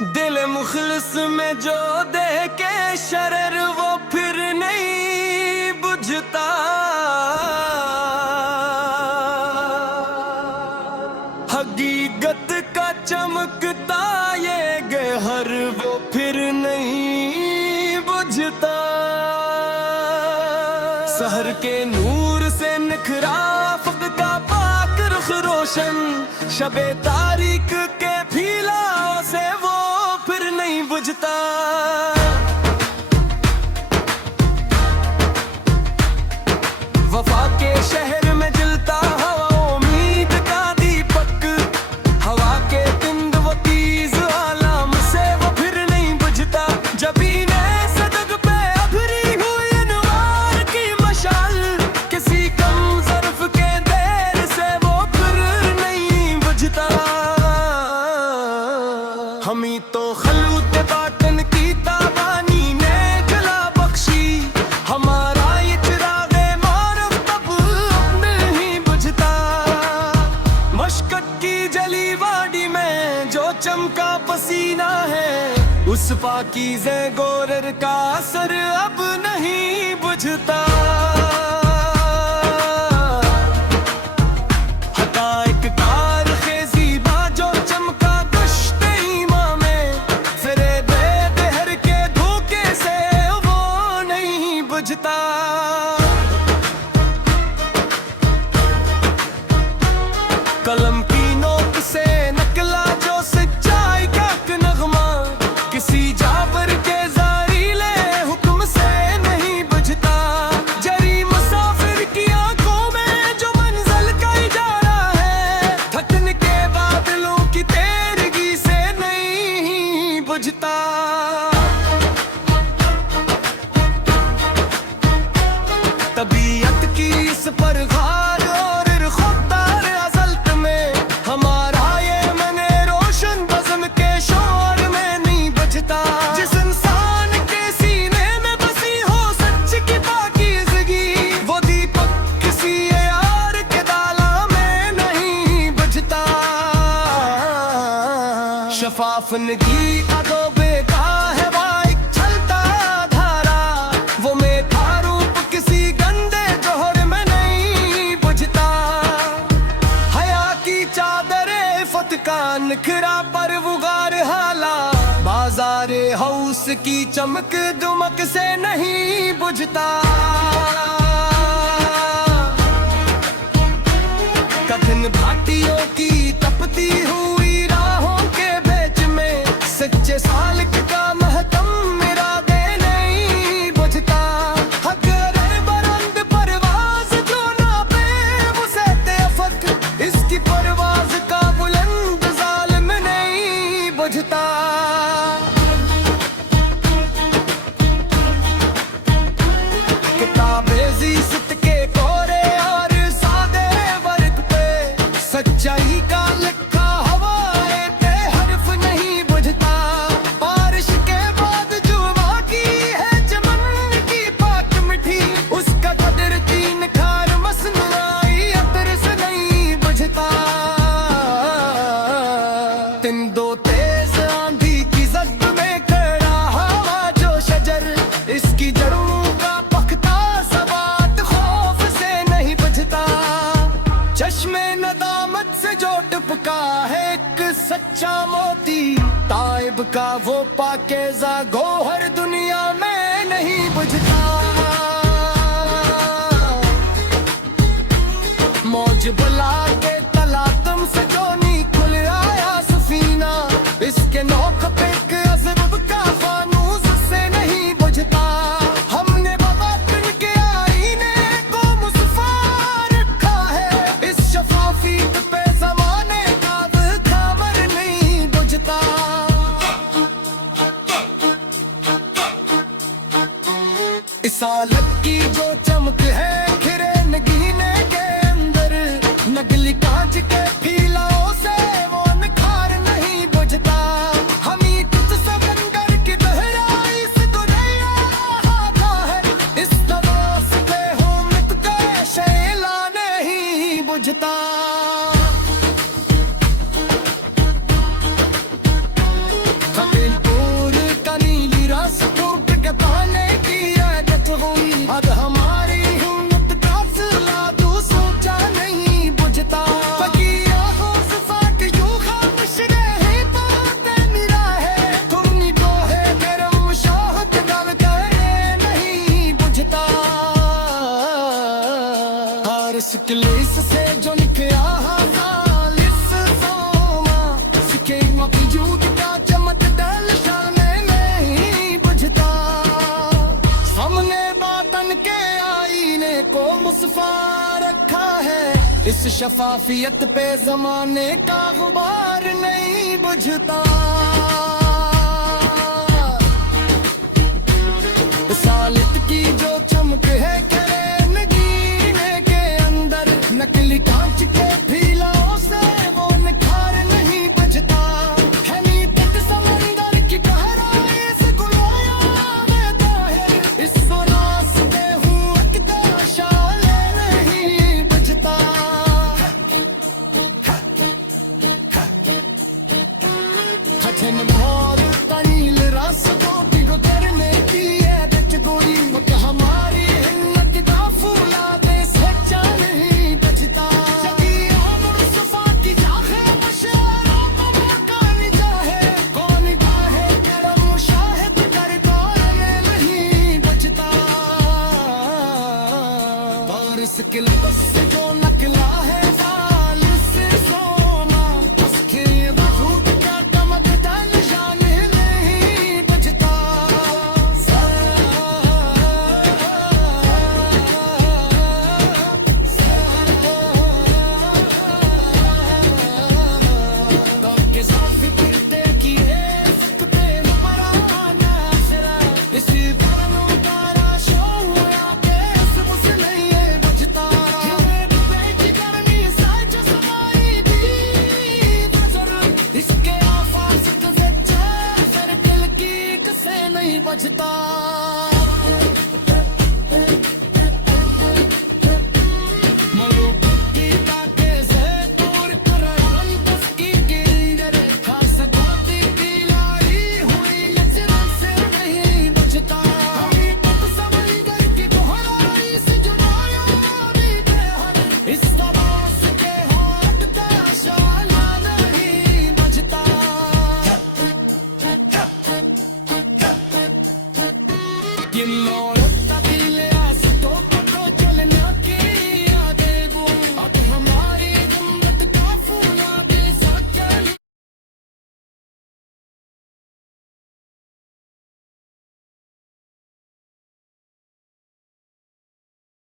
दिल मुखलिस में जो दे के शरर वो फिर नहीं बुझता। हकीकत का चमकता ये गहर वो फिर नहीं बुझता। सहर के नूर से निखरा फक का पाक रुख रोशन, शबे तारीख के फीलाओं से वो फिर नहीं बुझता। वफा के शहर में जलता हवा उम्मीद का दीपक, हवा के तिंद वो तीज आलम से वो फिर नहीं बुझता। जबीने सदक पे अभरी हुई अनवार की मशाल, किसी कम ज़र्फ़ के देर से वो फिर नहीं बुझता। हमी तो खलूत बाटन की ताबानी ने जला बख्शी, हमारा ये चिरागे मारफ तब अपने ही बुझता। मशक्कत की जली वाडी में जो चमका पसीना है, उस पाकीज़े गोरर का असर अब नहीं बुझता। हक़ाइक़ कार ख़ेज़ी बा जो चमका गश्त ईमान में, फ़रेबे दहर के धोखे से वो नहीं बुझता। कलम की नोक से नकला जो सच्चाई का एक नगमा, किसी जाबर के ज़ारीले हुक्म से नहीं बुझता। जरी मुसाफिर की आंखों में जो मंजिल का इजारा है, थकन के बादलों की तेरगी से नहीं बुझता। तबीयत की इस पर खार और खुदार अज़ल्त में, हमारा ये मने रोशन बज़म के शोर में नहीं बुझता। जिस इंसान के सीने में बसी हो सच की पाकीज़गी, वो दीपक किसी यार के दाला में नहीं बुझता। शफाफनगी अदोबे का है वाइक चलता धारा, वो मेरा रूप किसी गंदे जोहर में नहीं बुझता। हया की चादरे फत का निखरा पर वुगार हाला, बाजारे हौस की चमक दुमक से नहीं बुझता। कठिन भाटियों की तपती हुई राहों के बीच में, सच्चे सालिक का महतम मेरा दे नहीं बुझता। हगरे बरंद परवाज जो ना पे उसे तेफक, इसकी परवाज का बुलंद जालिम नहीं बुझता। किताबे ज़ीसत के कोरे और सादे वर्क पे, सच्चाई का लिखा हवाए पे हर्फ नहीं बुझता। बारिश के बाद जुआ की है चमन की पाक मिठी, उसका कदर तीन खार मसनुआई अतर से नहीं बुझता। तिन दो तेज आंधी की जद में खड़ा हवा जो शजर, इसकी जड़ों का पखता सवात खौफ से नहीं बुझता। चश्मे नदामत से जो टपका है एक सच्चा मोती, ताइब का वो पाकीज़ा गोहर दुनिया में नहीं बुझता। मौज बुला के तलातम से जो नी खुल आया सफीना, इसके नोक पे एक अज़ब का फानूस से नहीं बुझता। हमने बवातन के आईने को मुसफ़ा रखा है, इस शफ़ाफ़ियत पे ज़माने का खामर नहीं बुझता। इस आलत की जो चमक है खिरे नगीने के अंदर, नगली कांच के फीलाओं से वो निखार नहीं बुझता। हमी कुछ समंदर की गहराई से दुनिया आता है, इस तवास पे हो मृत का शैला नहीं बुझता। खेमा की जूत का चमक डल शाने नहीं बुझता सामने बातन के आईने को मुस्फा रखा है इस शफाफियत पे जमाने का गुबार नहीं बुझता सालित की जो चमक है करे नगीने के अंदर नकली कांच के फीलों से वो निखार नहीं बजता है नीतक समंदर की गहराई से गुलाया में दाहिर इस रास्ते हूँ अकदा शाले नहीं बजता कठिन भौर तनील रास्तों की गुजरने की गोरी हमारी हिम्मत का फूला दे सच्चा नहीं बचता मुस्तफा की चाहे मशहरों को मौका नहीं चाहे कौन काहे करम मुशाहिद कर दौर में नहीं बचता और इसके लफ्ज़ से जो नकला है खालिस सोमा उसके बारूद का चमकता निशान नहीं बचता बचता You know